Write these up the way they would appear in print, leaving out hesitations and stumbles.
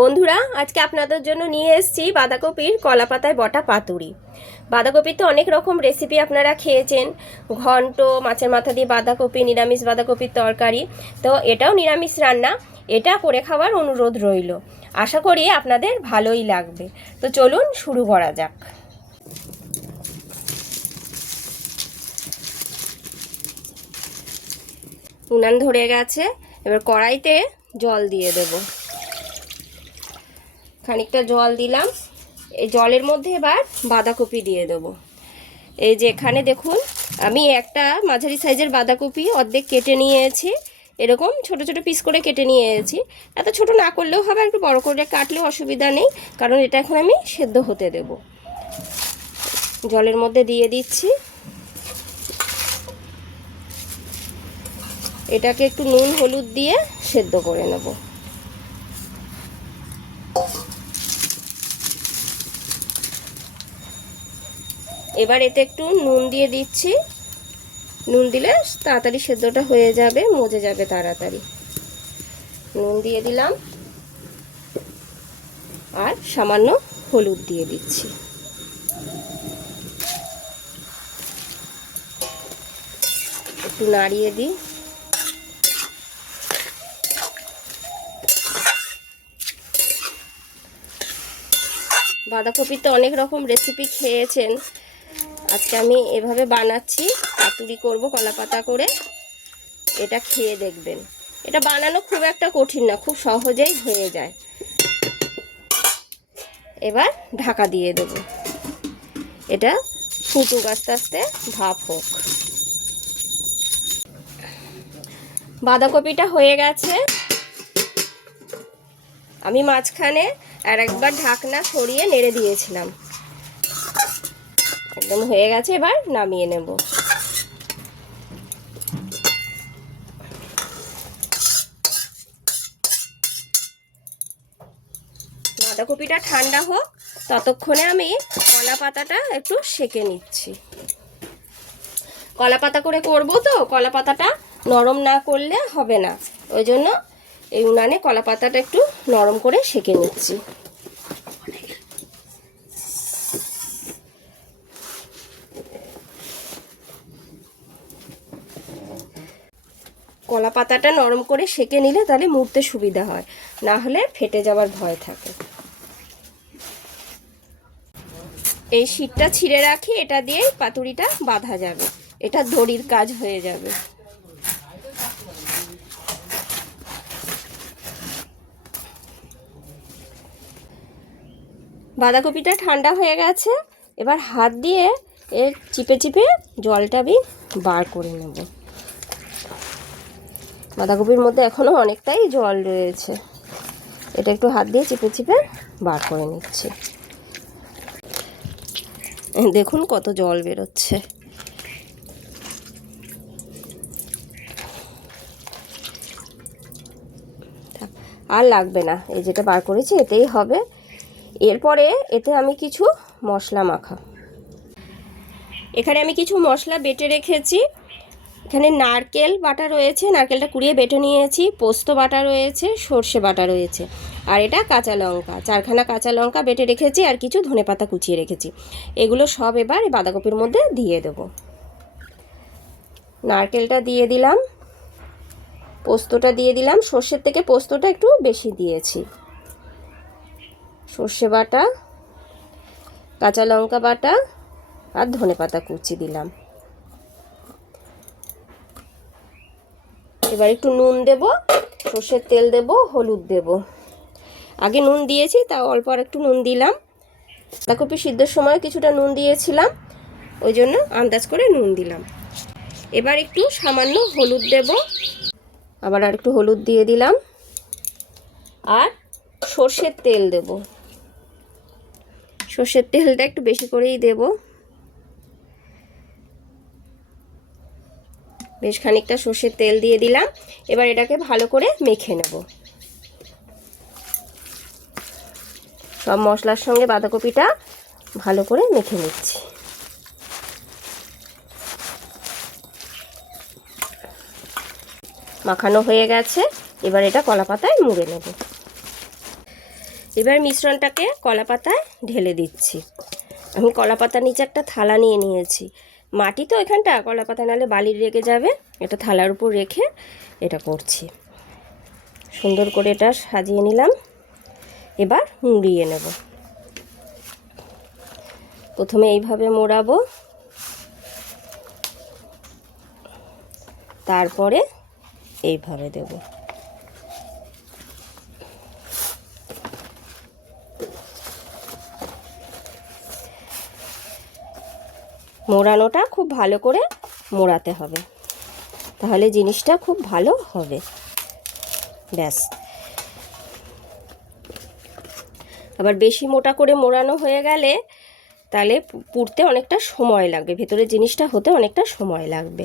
বন্ধুরা, আজকে আপনাদের জন্য নিয়ে এসেছি বাঁধাকপির কলা পাতায় বটা পাতুরি। বাঁধাকপির তো অনেক রকম রেসিপি আপনারা খেয়েছেন, ঘন্ট, মাছের মাথা দিয়ে বাঁধাকপি, নিরামিষ বাঁধাকপির তরকারি। তো এটাও নিরামিষ রান্না, এটা করে খাওয়ার অনুরোধ রইল। আশা করি আপনাদের ভালোই লাগবে। তো চলুন শুরু করা যাক। উনান ধরে গেছে, এবার কড়াইতে জল দিয়ে দেব। খানিকটা জল দিলাম, এই জলের মধ্যে এবার বাঁধাকপি দিয়ে দেবো। এই যে এখানে দেখুন, আমি একটা মাঝারি সাইজের বাঁধাকপি অর্ধেক কেটে নিয়েছি, এরকম ছোট ছোট পিস করে কেটে নিয়েছি। এত ছোট না করলেও হবে, একটু বড় করে কাটলেও অসুবিধা নেই, কারণ এটা এখন আমি সেদ্ধ হতে দেব। জলের মধ্যে দিয়ে দিচ্ছি, এটাকে একটু নুন হলুদ দিয়ে সেদ্ধ করে নেব। এবার এতে একটু নুন দিয়ে দিচ্ছি, নুন দিলে তাড়াতাড়ি সেদ্ধটা হয়ে যাবে, মজে যাবে তাড়াতাড়ি। নুন দিয়ে দিলাম আর সামান্য হলুদ দিয়ে দিচ্ছি। একটু নাড়িয়ে দিই। বাঁধাকপিতে অনেক রকম রেসিপি খেয়েছেন, আজকে আমি এভাবে বানাচ্ছি, পাতুরি করব কলা পাতা করে। এটা খেয়ে দেখবেন, এটা বানানো খুব একটা কঠিন না, খুব সহজেই হয়ে যায়। এবার ঢাকা দিয়ে দেব, এটা ফুটুক, আস্তে আস্তে ভাপ হোক। বাঁধাকপিটা হয়ে গেছে, আমি মাঝখানে আর একবার ঢাকনা সরিয়ে নেড়ে দিয়েছিলাম। একদম হয়ে গেছে, এবার নামিয়ে নেব। বাঁধাকপিটা ঠান্ডা হোক, ততক্ষণে আমি কলা পাতাটা একটু সেঁকে নিচ্ছি। কলা পাতা করে করব তো, কলা পাতাটা নরম না করলে হবে না, ওই জন্য এই উনানে কলা পাতাটা একটু নরম করে সেঁকে নিচ্ছি। কলা পাতাটা নরম করে সেঁকে নিলে তাহলে মুড়তে সুবিধা হয়, না হলে ফেটে যাওয়ার ভয় থাকে। এই শীটটা ছিঁড়ে রাখি, এটা দিয়ে পাতুরিটা বাঁধা যাবে, এটা দড়ির কাজ হয়ে যাবে। বাঁধাকপিটা ঠান্ডা হয়ে গেছে, এবার হাত দিয়ে এর চিপে চিপে জলটা আমি বার করে নেব। বাঁধাকপির মধ্যে এখনও অনেকটাই জল রয়েছে, এটা একটু হাত দিয়ে চিপে চিপে বার করে নিচ্ছি। দেখুন কত জল বেরোচ্ছে। আর লাগবে না, এই যেটা বার করেছি এতেই হবে। এরপরে এতে আমি কিছু মশলা মাখা, এখানে আমি কিছু মশলা বেটে রেখেছি। এখানে নারকেল বাটা রয়েছে, নারকেলটা কুড়িয়ে বেটে নিয়েছি, পোস্ত বাটা রয়েছে, সর্ষে বাটা রয়েছে, আর এটা কাঁচা লঙ্কা, 4খানা কাঁচা লঙ্কা বেটে রেখেছি, আর কিছু ধনেপাতা কুচিয়ে রেখেছি। এগুলো সব এবার এই বাঁধাকপির মধ্যে দিয়ে দেব। নারকেলটা দিয়ে দিলাম, পোস্তটা দিয়ে দিলাম, সর্ষের থেকে পোস্তটা একটু বেশি দিয়েছি। সর্ষে বাটা, কাঁচা লঙ্কা বাটা আর ধনেপাতা কুচি দিলাম। এবার একটু নুন দেব, সর্ষের তেল দেব, হলুদ দেব। আগে নুন দিয়েছি, তাও অল্প আর একটু নুন দিলাম। বাঁধাকপি সিদ্ধর সময় কিছুটা নুন দিয়েছিলাম, ওই জন্য আন্দাজ করে নুন দিলাম। এবার একটু সামান্য হলুদ দেব, আবার আর একটু হলুদ দিয়ে দিলাম, আর সর্ষের তেল দেব। সর্ষের তেলটা একটু বেশি করেই দেব, বেশ খানিকটা সর্ষের তেল দিয়ে দিলাম। এবার এটাকে ভালো করে মেখে নেব। সব মশলার সঙ্গে বাঁধাকপিটা ভালো করে মেখে নিচ্ছি। মাখানো হয়ে গেছে, এবার এটা কলা পাতায় মুড়ে নেব। এবার মিশ্রণটাকে কলা পাতায় ঢেলে দিচ্ছি। আমি কলা পাতার নিচে একটা থালা নিয়ে নিয়েছি। মাটি তো এখানটা, কলা পাতা নাহলে বালির লেগে যাবে। এটা থালার উপর রেখে এটা করছি। সুন্দর করে এটা সাজিয়ে নিলাম। এবার মুড়িয়ে নেব। প্রথমে এইভাবে মোড়াবো, তারপরে এইভাবে দেব। মোড়ানোটা খুব ভালো করে মোড়াতে হবে, তাহলে জিনিসটা খুব ভালো হবে। ব্যাস। আবার বেশি মোটা করে মোড়ানো হয়ে গেলে তাহলে পুড়তে অনেকটা সময় লাগবে, ভেতরের জিনিসটা হতে অনেকটা সময় লাগবে।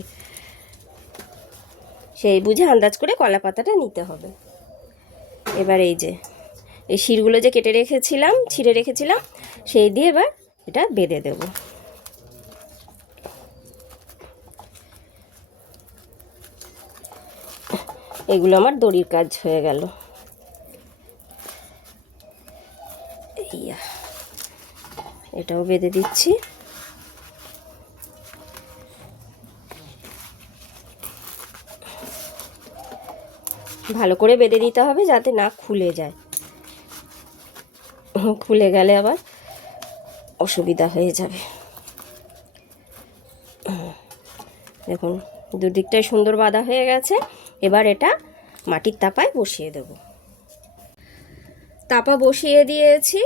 সেই বুঝে আন্দাজ করে কলা পাতাটা নিতে হবে। এবার এই যে এই শিরগুলো যে কেটে রেখেছিলাম, ছিঁড়ে রেখেছিলাম, সেই দিয়ে এবার এটা বেঁধে দেব। এগুলো আমার দড়ির কাজ হয়ে গেল। এটাও বেঁধে দিচ্ছি। ভালো করে বেঁধে দিতে হবে যাতে না খুলে যায়, খুলে গেলে আবার অসুবিধা হয়ে যাবে। দেখুন দুদিকটাই সুন্দর বাঁধা হয়ে গেছে। এবার এটা মাটির তাপায় বসিয়ে দেব। তাপা বসিয়ে দিয়েছি,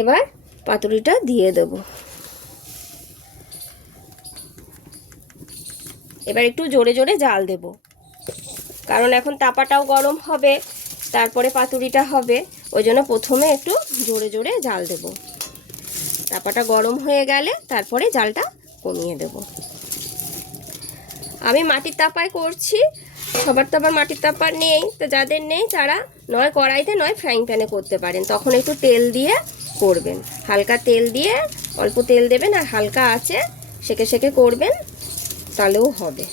এবার পাতুরিটা দিয়ে দেব। এবার একটু জোরে জোরে জাল দেব, কারণ এখন তাপাটাও গরম হবে, তারপরে পাতুরিটা হবে, ওই জন্য প্রথমে একটু জোরে জোরে জাল দেব। তাপাটা গরম হয়ে গেলে তারপরে জালটা কমিয়ে দেব। আমি মাটির তাপায় করছি, সবার তো আবার মাটির তাপা নেই, তো যাদের নেই তারা নয় কড়াইতে নয় ফ্রাইং প্যানে করতে পারেন। তখন একটু তেল দিয়ে করবেন, হালকা তেল দিয়ে, অল্প তেল দেবেন আর হালকা আঁচে সেকে সেকে করবেন, তাহলেও হবে।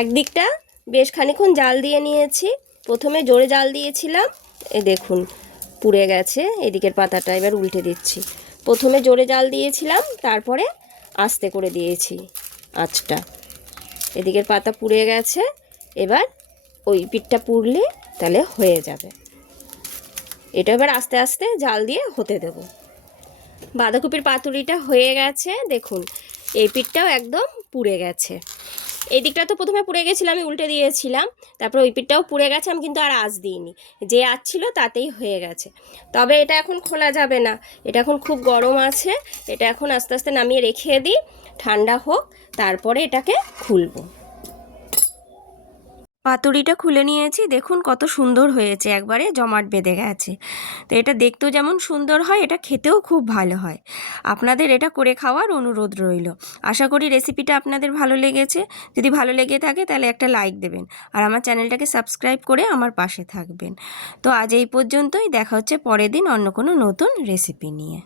একদিকটা বেশ খানিকক্ষণ জাল দিয়ে নিয়েছি। প্রথমে জোরে জাল দিয়েছিলাম, এই দেখুন পুড়ে গেছে এদিকের পাতাটা। এবার উল্টে দিচ্ছি। প্রথমে জোরে জাল দিয়েছিলাম, তারপরে আস্তে করে দিয়েছি আঁচটা। এদিকের পাতা পুড়ে গেছে, এবার ওই পিঠটা পুড়লে তাহলে হয়ে যাবে। এটা এবার আস্তে আস্তে জাল দিয়ে হতে দেব। বাঁধাকপির পাতুরিটা হয়ে গেছে, দেখুন এই পিঠটাও একদম পুড়ে গেছে। এই দিকটা তো প্রথমে পুড়ে গেছিলো, আমি উল্টে দিয়েছিলাম, তারপর ওই পিঠটাও পুড়ে গেছে। আমি কিন্তু আর আঁচ দিইনি, যে আঁচ ছিল তাতেই হয়ে গেছে। তবে এটা এখন খোলা যাবে না, এটা এখন খুব গরম আছে। এটা এখন আস্তে আস্তে নামিয়ে রেখে দিই, ঠান্ডা হোক, তারপরে এটাকে খুলবো। পাতুরিটা খুলে নিয়েছি, দেখুন কত সুন্দর হয়েছে, একবারে জমাট বেঁধে গেছে। তো এটা দেখতেও যেমন সুন্দর হয়, এটা খেতেও খুব ভালো হয়। আপনাদের এটা করে খাওয়ার অনুরোধ রইল। আশা করি রেসিপিটা আপনাদের ভালো লেগেছে। যদি ভালো লেগে থাকে তাহলে একটা লাইক দেবেন, আর আমার চ্যানেলটাকে সাবস্ক্রাইব করে আমার পাশে থাকবেন। তো আজ এই পর্যন্তই, দেখা হচ্ছে পরের দিন অন্য কোনো নতুন রেসিপি নিয়ে।